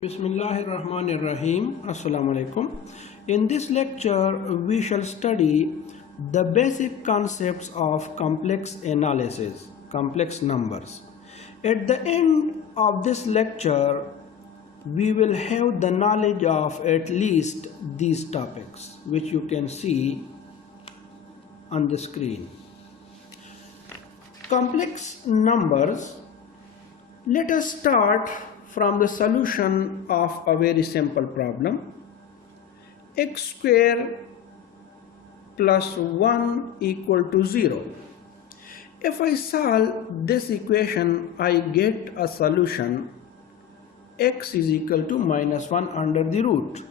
Bismillahirrahmanirrahim. Assalamu alaikum. In this lecture, we shall study the basic concepts of complex analysis, complex numbers. At the end of this lecture, we will have the knowledge of at least these topics, which you can see on the screen. Complex numbers. Let us start from the solution of a very simple problem. X square plus 1 equal to 0. If I solve this equation, I get a solution x is equal to minus 1 under the root.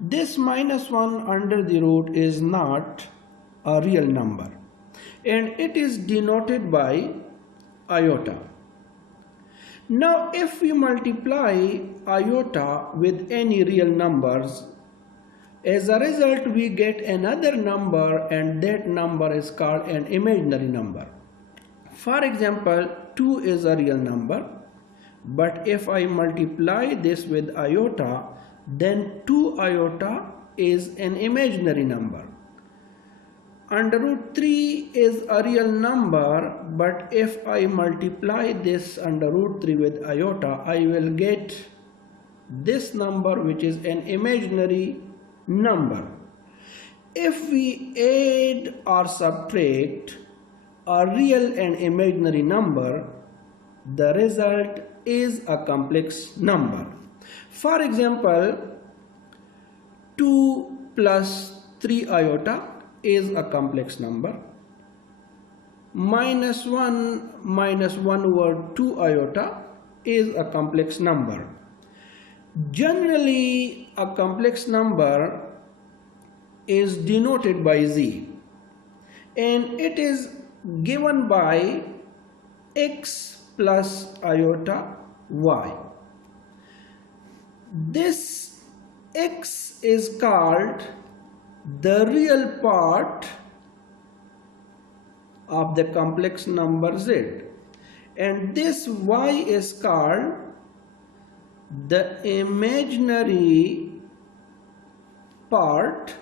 This minus 1 under the root is not a real number, and it is denoted by iota. Now if we multiply iota with any real numbers, as a result we get another number, and that number is called an imaginary number. For example, 2 is a real number, but if I multiply this with iota, then 2 iota is an imaginary number. Under root 3 is a real number, but if I multiply this under root 3 with iota, I will get this number, which is an imaginary number. If we add or subtract a real and imaginary number, the result is a complex number. For example, 2 plus 3 iota is a complex number. Minus 1 over 2 iota is a complex number. Generally, a complex number is denoted by z, and it is given by x plus iota y. This x is called the real part of the complex number z, and this y is called the imaginary part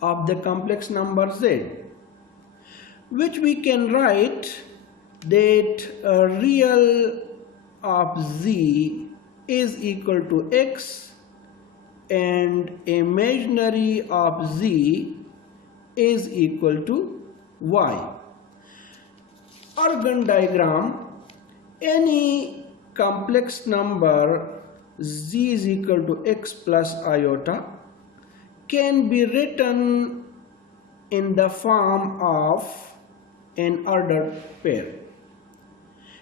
of the complex number z, which we can write that real of z is equal to x and imaginary of z is equal to y. Argand diagram: any complex number z is equal to x plus iota can be written in the form of an ordered pair,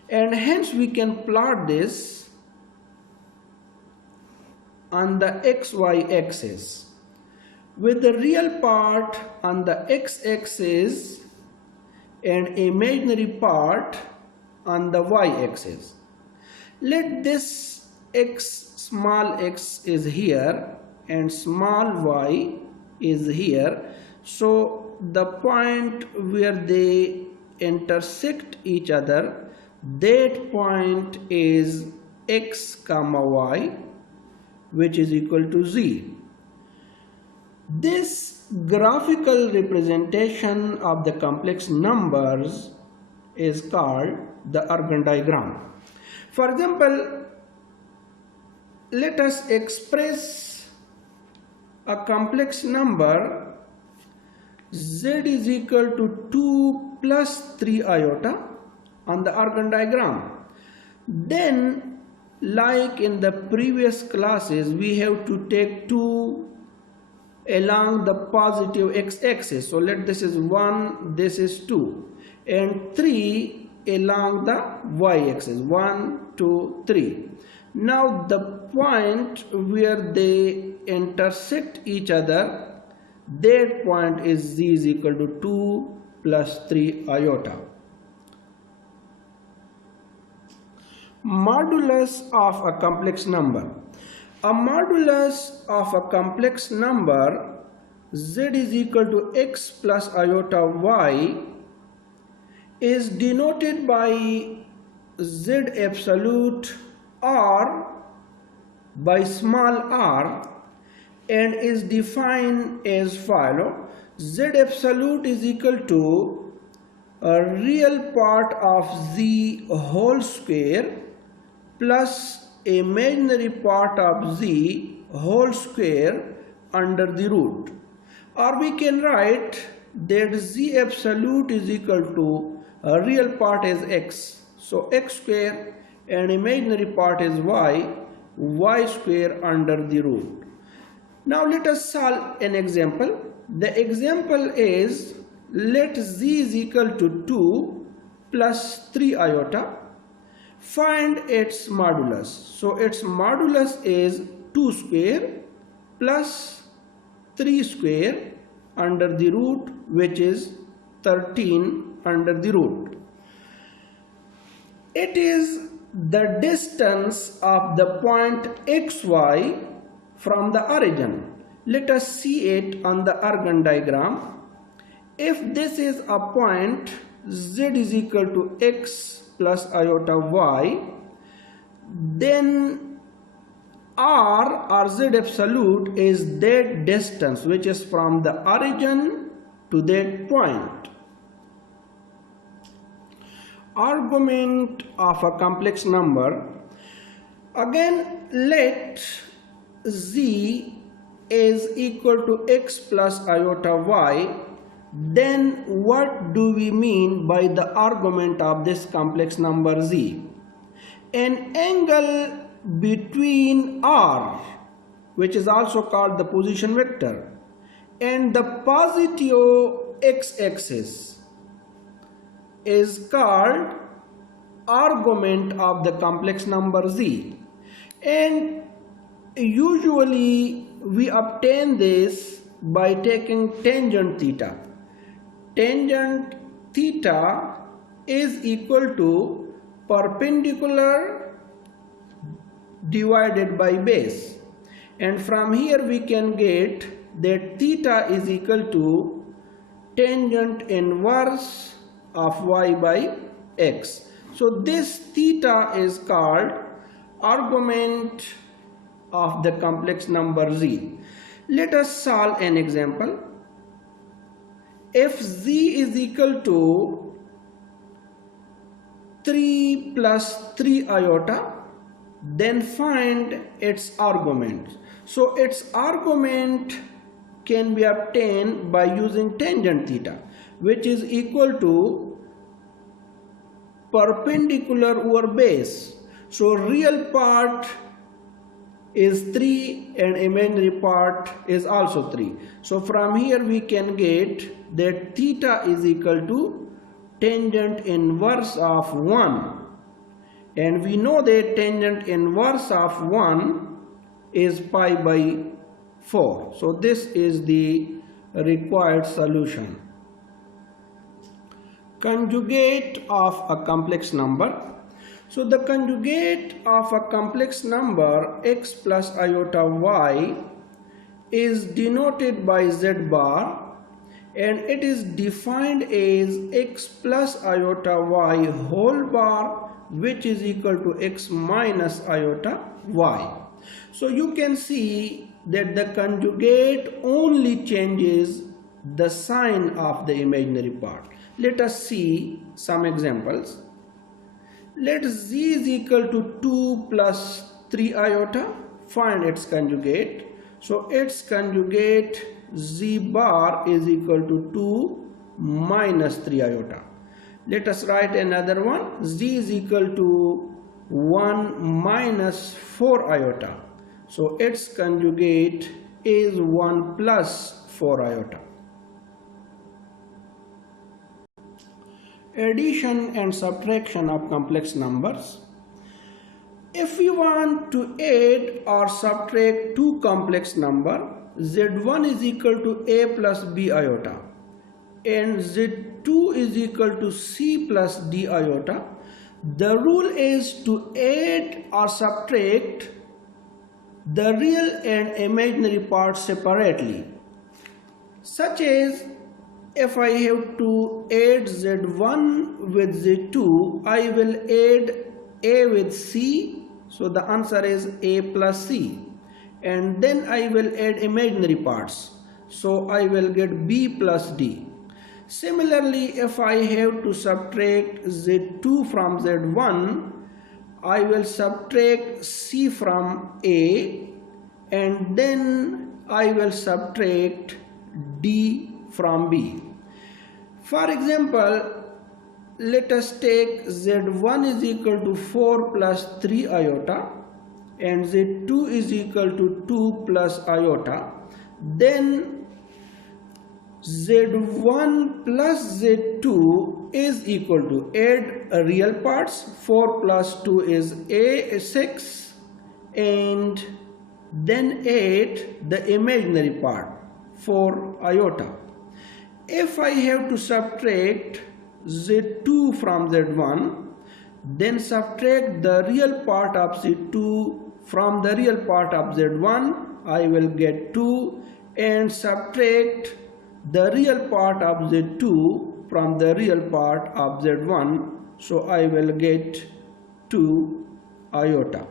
and hence we can plot this on the xy axis with the real part on the x-axis and imaginary part on the y-axis. Let this x, small x is here and small y is here, so the point where they intersect each other, that point is x comma y, which is equal to z. This graphical representation of the complex numbers is called the Argand diagram. For example, let us express a complex number z is equal to 2 plus 3 iota on the Argand diagram. Then, like in the previous classes, we have to take 2 along the positive x-axis. So let this is 1, this is 2, and 3 along the y-axis, 1, 2, 3. Now the point where they intersect each other, that point is z is equal to 2 plus 3 iota. Modulus of a complex number. A modulus of a complex number z is equal to x plus iota y is denoted by z absolute or by small r and is defined as follow. Z absolute is equal to a real part of z whole square plus imaginary part of z whole square under the root. Or we can write that z absolute is equal to a real part is x. So x square and imaginary part is y square under the root. Now let us solve an example. The example is, let z is equal to 2 plus 3 iota. Find its modulus. So its modulus is 2 square plus 3 square under the root, which is 13 under the root. It is the distance of the point xy from the origin. Let us see it on the Argand diagram. If this is a point z is equal to x plus iota y, then r or z absolute is that distance which is from the origin to that point. Argument of a complex number. Again, let z is equal to x plus iota y. Then what do we mean by the argument of this complex number z? An angle between r, which is also called the position vector, and the positive x-axis is called argument of the complex number z. And usually we obtain this by taking tangent theta. Tangent theta is equal to perpendicular divided by base, and from here we can get that theta is equal to tangent inverse of y by x. So this theta is called argument of the complex number z. Let us solve an example. If z is equal to 3 plus 3 iota, then find its argument. So its argument can be obtained by using tangent theta, which is equal to perpendicular over base. So real part is 3 and imaginary part is also 3. So from here we can get that theta is equal to tangent inverse of 1. And we know that tangent inverse of 1 is pi by 4. So this is the required solution. Conjugate of a complex number. So the conjugate of a complex number x plus iota y is denoted by z bar, and it is defined as x plus iota y whole bar, which is equal to x minus iota y. So you can see that the conjugate only changes the sign of the imaginary part. Let us see some examples. Let z is equal to 2 plus 3 iota. Find its conjugate. So its conjugate z bar is equal to 2 minus 3 iota. Let us write another one. Z is equal to 1 minus 4 iota. So its conjugate is 1 plus 4 iota. Addition and subtraction of complex numbers. If we want to add or subtract two complex numbers, z1 is equal to a plus b iota and z2 is equal to c plus d iota, the rule is to add or subtract the real and imaginary parts separately. Such as, if I have to add z1 with z2, I will add a with c, So the answer is A plus C. And then I will add imaginary parts. So I will get B plus D. Similarly, if I have to subtract Z2 from Z1, I will subtract C from A and then I will subtract D from B. For example, let us take Z1 is equal to 4 plus 3 iota and Z2 is equal to 2 plus iota. Then Z1 plus Z2 is equal to, add real parts, 4 plus 2 is 6, and then add the imaginary part, 4 iota. If I have to subtract Z2 from Z1, then subtract the real part of Z2 from the real part of Z1, I will get 2, and subtract the real part of Z2 from the real part of Z1, so I will get 2 iota.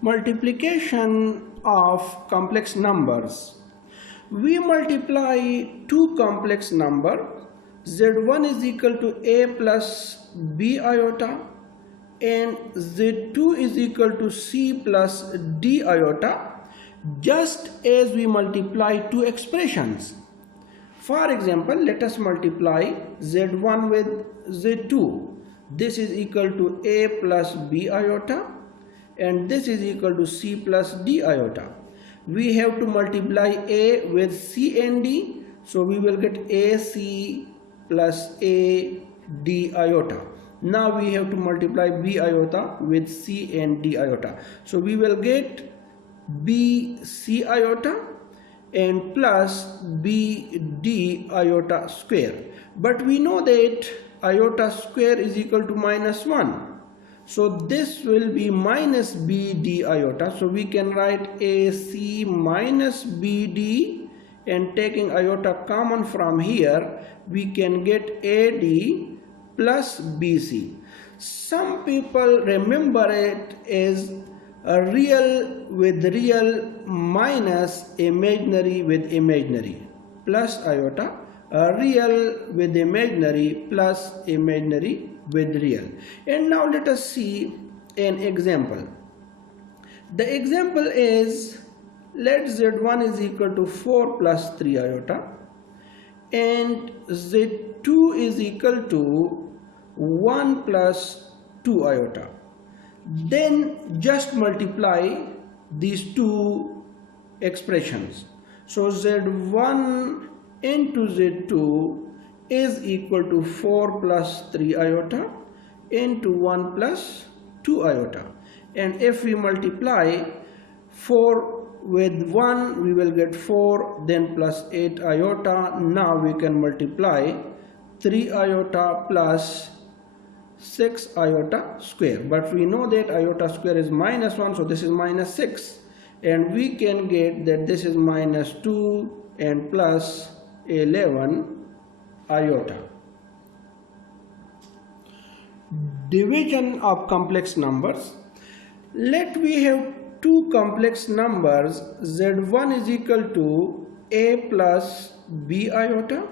Multiplication of complex numbers. We multiply two complex numbers. Z1 is equal to A plus B iota and Z2 is equal to C plus D iota, just as we multiply two expressions. For example, let us multiply Z1 with Z2. This is equal to A plus B iota and this is equal to C plus D iota. We have to multiply A with C and D, so we will get AC plus AD iota. Now we have to multiply B iota with C and D iota, so we will get BC iota and plus BD iota square. But we know that iota square is equal to -1. So this will be minus BD iota. So we can write AC minus BD, and taking iota common from here, we can get AD plus BC. Some people remember it as a real with real minus imaginary with imaginary plus iota, a real with imaginary plus imaginary with real. And now let us see an example. The example is, let Z1 is equal to 4 plus 3 iota and Z2 is equal to 1 plus 2 iota. Then just multiply these two expressions. So Z1 into Z2 is equal to 4 plus 3 iota into 1 plus 2 iota. And if we multiply 4 with 1, we will get 4, then plus 8 iota. Now we can multiply 3 iota plus 6 iota square. But we know that iota square is -1, so this is -6. And we can get that this is -2 and plus 11 iota. Division of complex numbers. Let we have two complex numbers. Z1 is equal to A plus B iota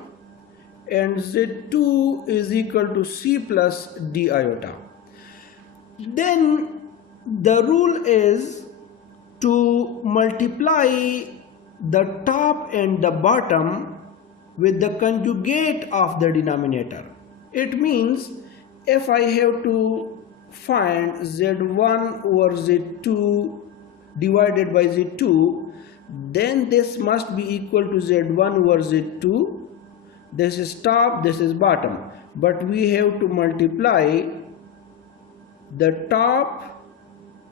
and Z2 is equal to C plus D iota. Then the rule is to multiply the top and the bottom with the conjugate of the denominator. It means if I have to find Z1 over Z2 divided by Z2, then this must be equal to Z1 over Z2. This is top, this is bottom. But we have to multiply the top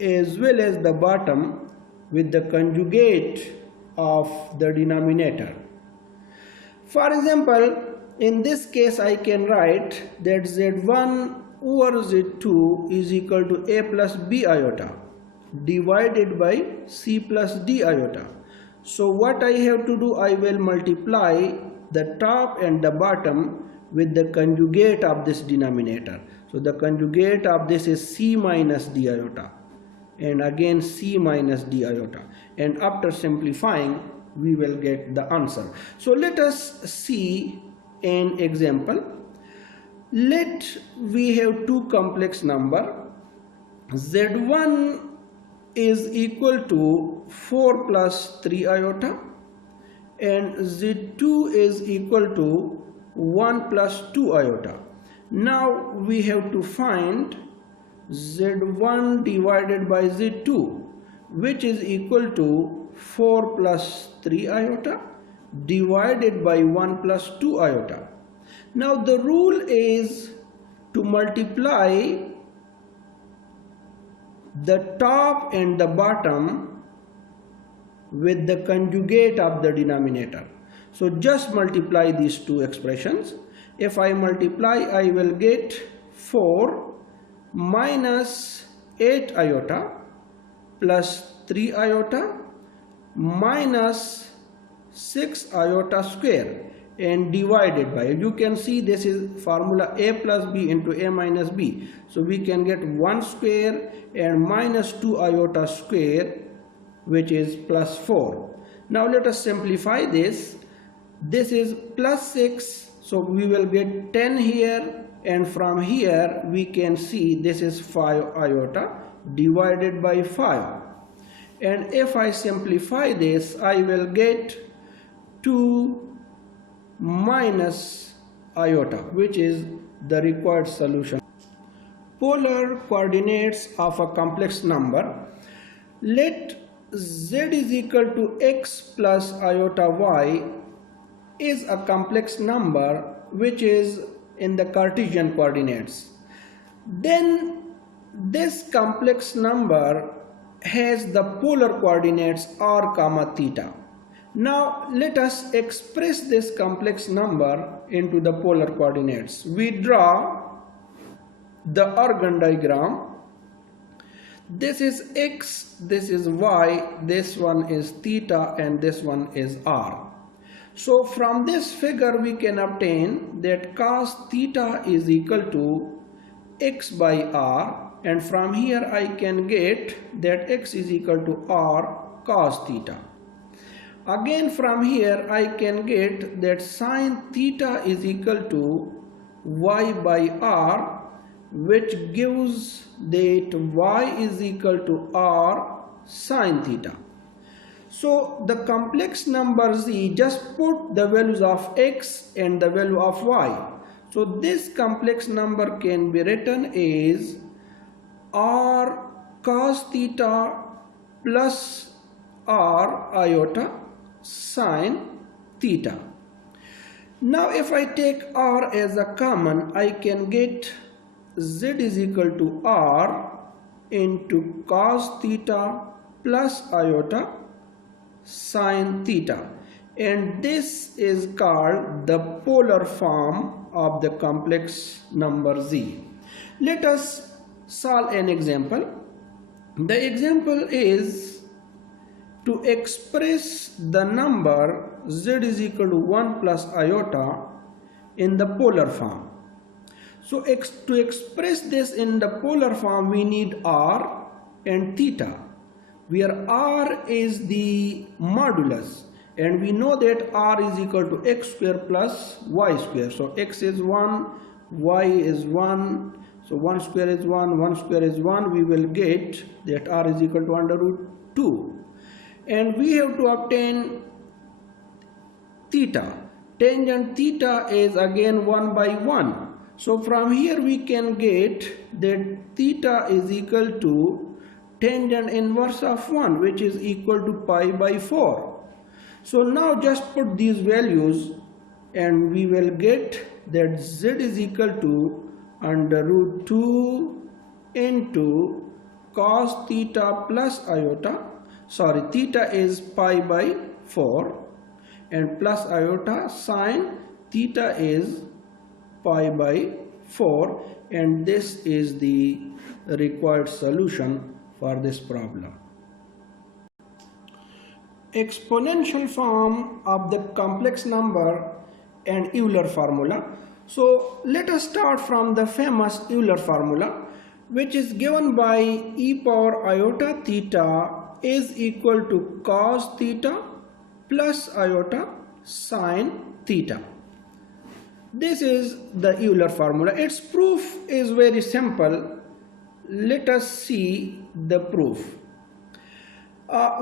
as well as the bottom with the conjugate of the denominator. For example, in this case I can write that Z1 over Z2 is equal to A plus B iota divided by C plus D iota. So what I have to do, I will multiply the top and the bottom with the conjugate of this denominator. So the conjugate of this is c minus d iota, and again c minus d iota, and after simplifying we will get the answer. So let us see an example. Let we have two complex number. Z1 is equal to 4 plus 3 iota, and Z2 is equal to 1 plus 2 iota. Now we have to find Z1 divided by Z2, which is equal to 4 plus 3 iota divided by 1 plus 2 iota. Now the rule is to multiply the top and the bottom with the conjugate of the denominator. So just multiply these two expressions. If I multiply, I will get 4 minus 8 iota plus 3 iota minus 6 iota square, and divided by, you can see this is formula a plus b into a minus b. So we can get 1 square and minus 2 iota square, which is plus 4. Now let us simplify this. This is plus 6, so we will get 10 here, and from here we can see this is 5 iota divided by 5. And if I simplify this, I will get 2 minus iota, which is the required solution. Polar coordinates of a complex number. Let z is equal to x plus iota y is a complex number which is in the Cartesian coordinates. Then this complex number has the polar coordinates r comma theta. Now let us express this complex number into the polar coordinates. We draw the Argand diagram. This is x, this is y, this one is theta, and this one is r. So from this figure we can obtain that cos theta is equal to x by r, and from here I can get that x is equal to r cos theta. Again from here I can get that sin theta is equal to y by r, which gives that y is equal to r sin theta. So the complex number z, just put the values of x and the value of y. So this complex number can be written as r cos theta plus r iota sin theta. Now if I take r as a common, I can get z is equal to r into cos theta plus iota sin theta, and this is called the polar form of the complex number z. Let us solve an example. The example is to express the number z is equal to 1 plus iota in the polar form. So to express this in the polar form, we need r and theta, where r is the modulus, and we know that r is equal to x square plus y square. So x is 1, y is 1, so 1 square is 1, 1 square is 1. We will get that r is equal to under root 2, and we have to obtain theta. Tangent theta is again 1 by 1. So from here we can get that theta is equal to tangent inverse of 1, which is equal to pi by 4. So now just put these values and we will get that z is equal to under root 2 into cos theta plus iota, theta is pi by 4, and plus iota sin theta is pi by 4, and this is the required solution for this problem. Exponential form of the complex number and Euler formula. So let us start from the famous Euler formula, which is given by e power iota theta is equal to cos theta plus iota sine theta. This is the Euler formula. Its proof is very simple. Let us see the proof.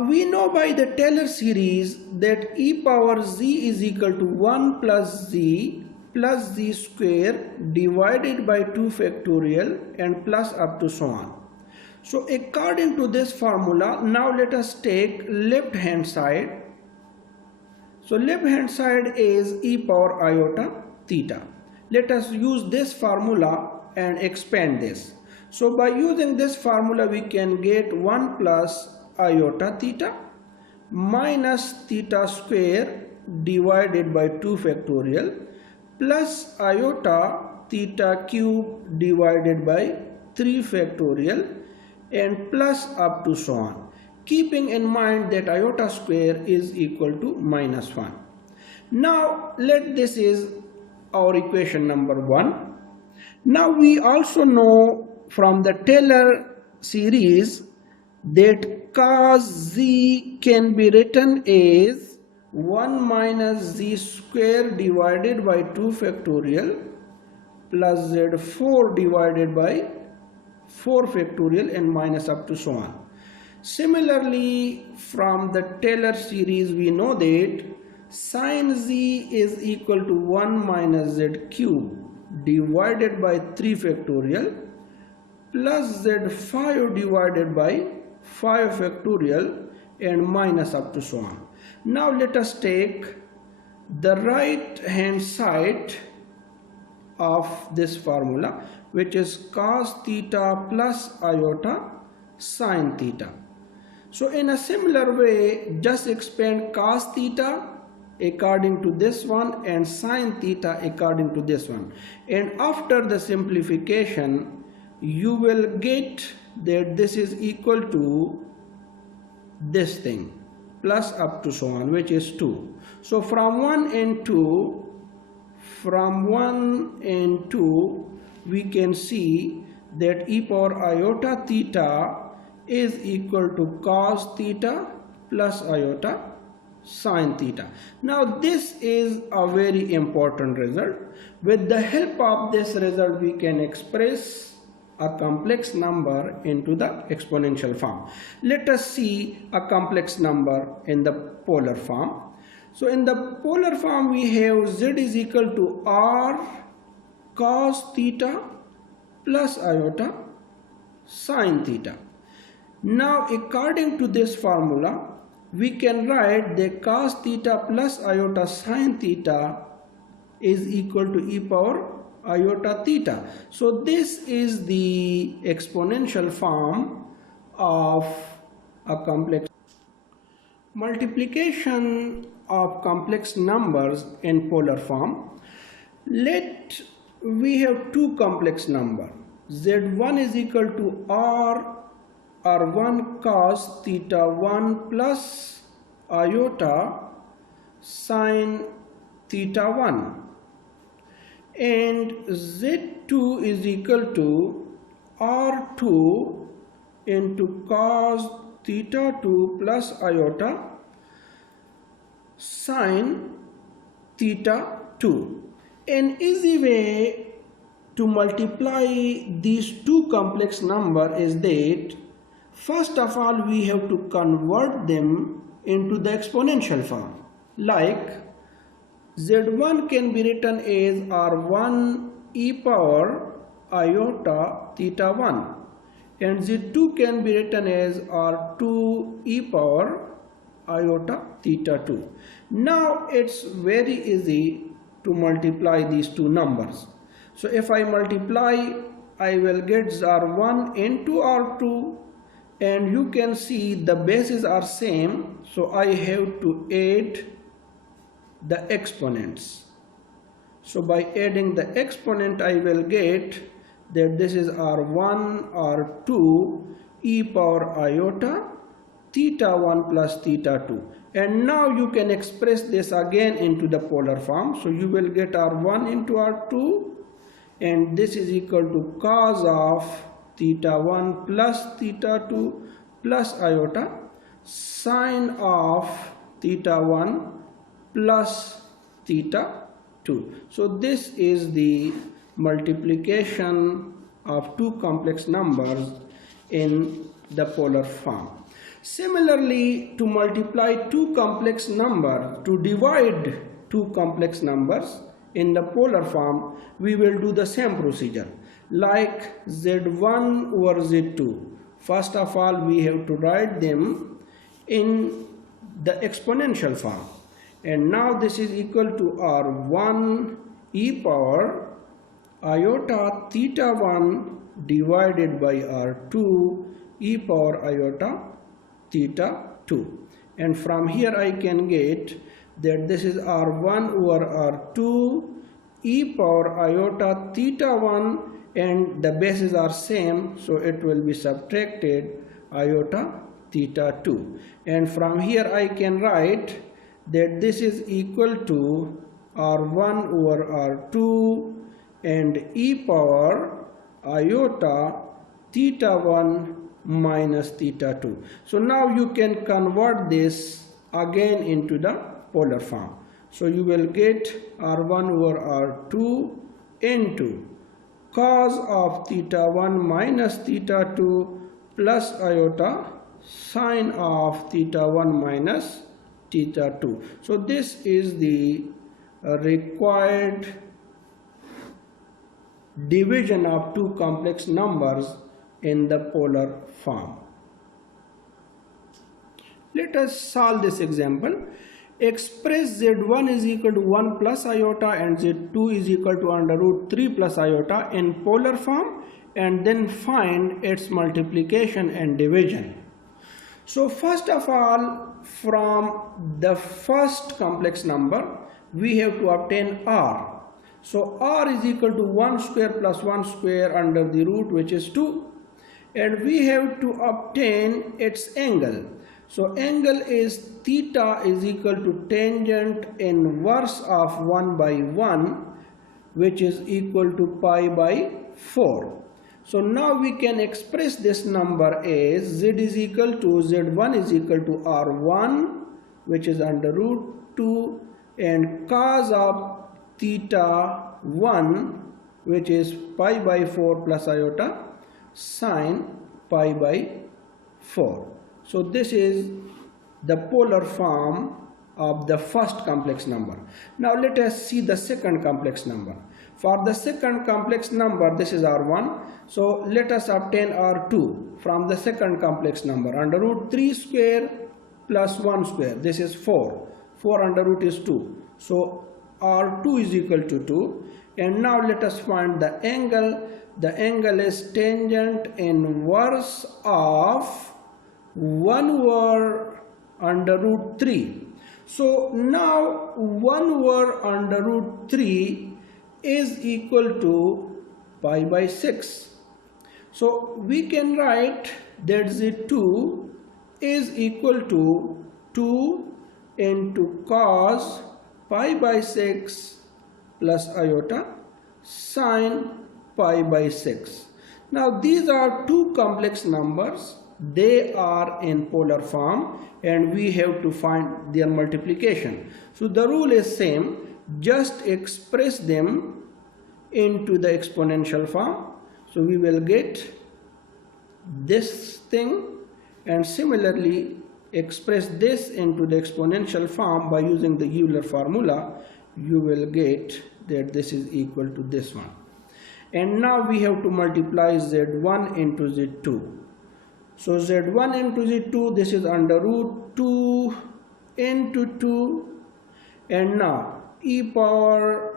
We know by the Taylor series that e power z is equal to 1 plus z square divided by 2 factorial and plus up to so on. So according to this formula, now let us take left hand side. So left hand side is e power iota theta. Let us use this formula and expand this. So by using this formula we can get 1 plus iota theta minus theta square divided by 2 factorial plus iota theta cube divided by 3 factorial and plus up to so on, keeping in mind that iota square is equal to minus 1. Now let this is our equation number 1. Now we also know from the Taylor series that cos z can be written as 1 minus z square divided by 2 factorial plus z4 divided by 4 factorial and minus up to so on. Similarly, from the Taylor series we know that sin z is equal to 1 minus z cube divided by 3 factorial plus z5 divided by 5 factorial and minus up to so on. Now let us take the right hand side of this formula, which is cos theta plus iota sin theta. So in a similar way, just expand cos theta according to this one and sin theta according to this one, and after the simplification you will get that this is equal to this thing plus up to so on, which is 2. So from 1 and 2 we can see that e power iota theta is equal to cos theta plus iota sin theta. Now this is a very important result. With the help of this result we can express a complex number into the exponential form. Let us see a complex number in the polar form. So in the polar form we have z is equal to r cos theta plus iota sin theta. Now according to this formula we can write that cos theta plus iota sin theta is equal to e power iota theta. So this is the exponential form of a complex. Multiplication of complex numbers in polar form. We have two complex numbers. Z1 is equal to r1 cos theta 1 plus iota sin theta 1. And z2 is equal to r2 into cos theta 2 plus iota sin theta 2. An easy way to multiply these two complex numbers is that first of all we have to convert them into the exponential form. Like z1 can be written as r1 e power iota theta 1 and z2 can be written as r2 e power iota theta 2. Now it's very easy to multiply these two numbers. So if I multiply, I will get r1 into r2, and you can see the bases are same, so I have to add the exponents. So by adding the exponent I will get that this is r1 r2 e power iota theta 1 plus theta 2. And now you can express this again into the polar form. So you will get R1 into R2, and this is equal to cos of theta 1 plus theta 2 plus iota sine of theta 1 plus theta 2. So this is the multiplication of two complex numbers in the polar form. Similarly, to multiply two complex numbers, to divide two complex numbers in the polar form, we will do the same procedure like z1 over z2. First of all, we have to write them in the exponential form, and now this is equal to r1 e power iota theta 1 divided by r2 e power iota theta 2. And from here I can get that this is r1 over r2 e power iota theta 1, and the bases are same, so it will be subtracted iota theta 2. And from here I can write that this is equal to r1 over r2 and e power iota theta 1 minus theta 2. So now you can convert this again into the polar form. So you will get r1 over r2 into cos of theta 1 minus theta 2 plus iota sine of theta 1 minus theta 2. So this is the required division of two complex numbers in the polar form. Let us solve this example. Express z1 is equal to 1 plus iota and z2 is equal to under root 3 plus iota in polar form, and then find its multiplication and division. So first of all, from the first complex number we have to obtain r. So r is equal to 1 square plus 1 square under the root, which is 2, and we have to obtain its angle. So angle is theta is equal to tangent inverse of 1 by 1, which is equal to pi by 4. So now we can express this number as z is equal to z1 is equal to r1, which is under root 2, and cos of theta 1, which is pi by 4 plus iota sine pi by 4. So this is the polar form of the first complex number. Now let us see the second complex number. For the second complex number, this is r1. So let us obtain r2 from the second complex number. Under root 3 square plus 1 square, this is 4. 4 under root is 2. So r2 is equal to 2. And now let us find the angle. The angle is tangent inverse of 1 over under root 3. So now 1 over under root 3 is equal to pi by 6. So we can write that z2 is equal to 2 into cos pi by 6 plus iota sine pi by 6. Now these are two complex numbers. They are in polar form and we have to find their multiplication. So the rule is same. Just express them into the exponential form. So we will get this thing, and similarly express this into the exponential form by using the Euler formula. You will get that this is equal to this one. And now we have to multiply z1 into z2. So z1 into z2, this is under root 2 into 2, and now e power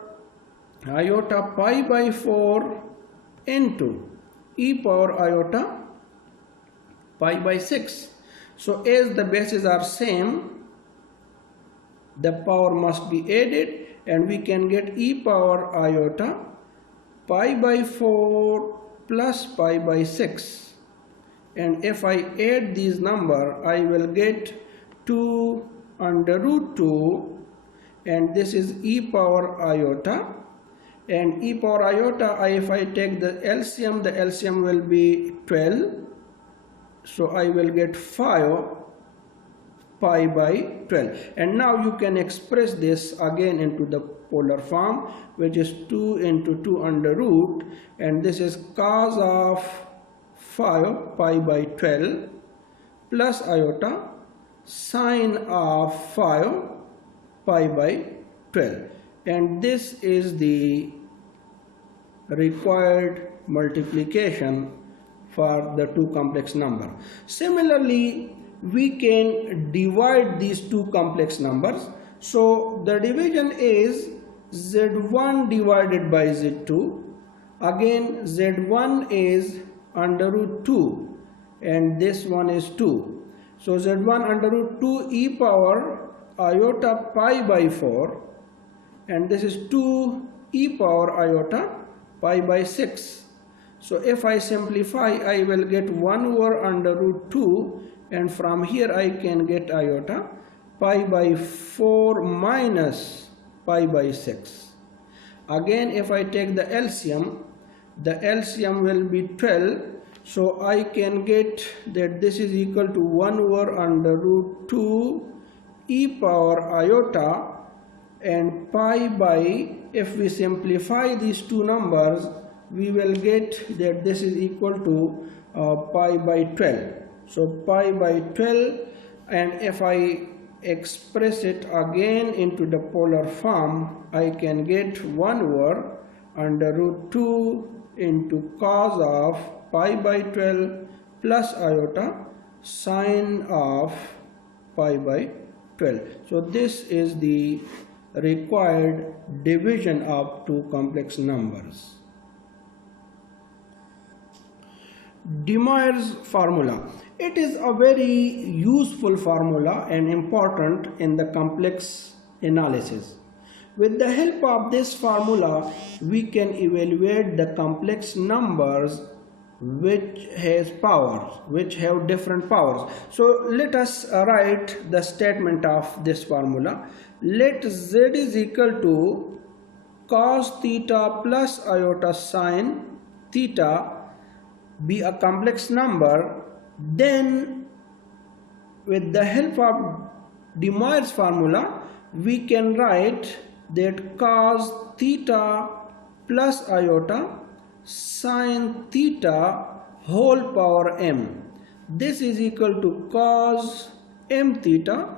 iota pi by 4 into e power iota pi by 6. So as the bases are same, the power must be added, and we can get e power iota pi by 4 plus pi by 6 and if I add these number, I will get 2 under root 2, and this is e power iota, and e power iota, if I take the LCM will be 12, so I will get 5 pi by 12. And now you can express this again into the polar form, which is 2 into 2 under root, and this is cos of 5 pi by 12 plus iota sine of 5 pi by 12, and this is the required multiplication for the two complex number. Similarly, we can divide these two complex numbers. So the division is z1 divided by z2. Again, z1 is under root 2 and this one is 2. So z1 under root 2 e power iota pi by 4, and this is 2 e power iota pi by 6. So if I simplify, I will get 1 over under root 2, and from here I can get iota pi by 4 minus pi by 6. Again, if I take the LCM will be 12, so I can get that this is equal to 1 over under root 2 e power iota, and pi by, if we simplify these two numbers, we will get that this is equal to pi by 12. So pi by 12, and if I express it again into the polar form, I can get 1 over under root 2 into cos of pi by 12 plus iota sine of pi by 12. So this is the required division of two complex numbers. De Moivre's formula. It is a very useful formula and important in the complex analysis. With the help of this formula, we can evaluate the complex numbers which have different powers. So let us write the statement of this formula. Let z is equal to cos theta plus iota sine theta be a complex number, then with the help of De Moivre's formula, we can write that cos theta plus iota sine theta whole power m. This is equal to cos m theta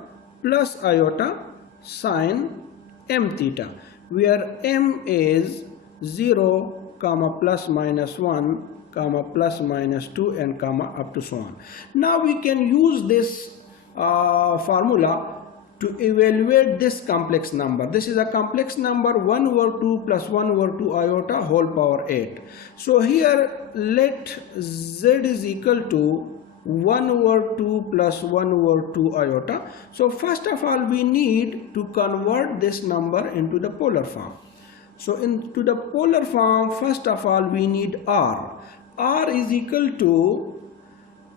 plus iota sine m theta, where m is 0, plus minus 1, plus minus 2, and up to so on. Now we can use this formula to evaluate this complex number. This is a complex number 1 over 2 plus 1 over 2 iota whole power 8. So here let z is equal to 1 over 2 plus 1 over 2 iota. So first of all, we need to convert this number into the polar form. So into the polar form, first of all, we need r. R is equal to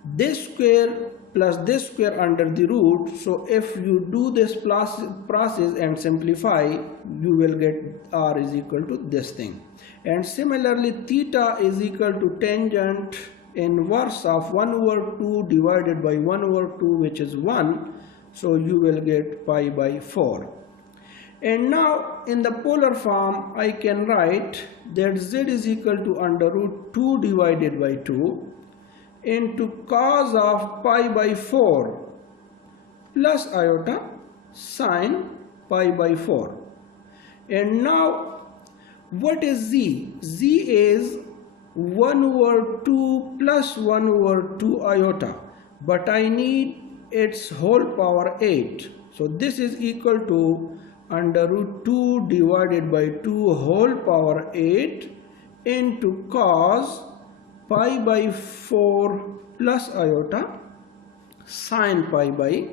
this square plus this square under the root. So if you do this process and simplify, you will get r is equal to this thing. And similarly, theta is equal to tangent inverse of 1 over 2 divided by 1 over 2, which is 1. So you will get pi by 4. And now in the polar form, I can write that z is equal to under root 2 divided by 2 into cos of pi by 4 plus iota sine pi by 4. And now what is z? Z is 1 over 2 plus 1 over 2 iota, but I need its whole power 8. So this is equal to under root 2 divided by 2 whole power 8 into cos pi by 4 plus iota sine pi by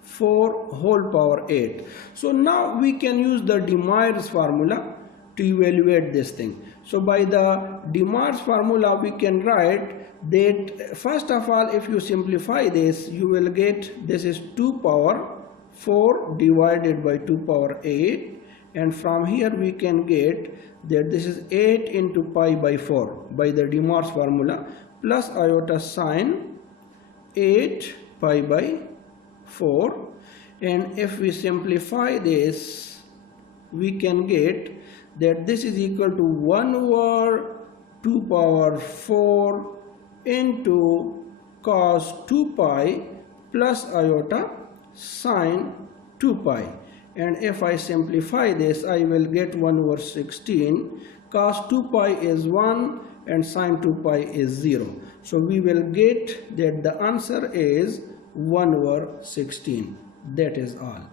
4 whole power 8. So now we can use the De Moivre's formula to evaluate this thing. So by the Euler's formula we can write that first of all, if you simplify this, you will get this is 2 power 4 divided by 2 power 8, and from here we can get that this is 8 into pi by 4 by the Euler's formula plus iota sine 8 pi by 4, and if we simplify this we can get that this is equal to 1 over 2 power 4 into cos 2 pi plus iota sine 2 pi, and if I simplify this I will get 1 over 16. Cos 2 pi is 1 and sine 2 pi is 0. So we will get that the answer is 1 over 16. That is all.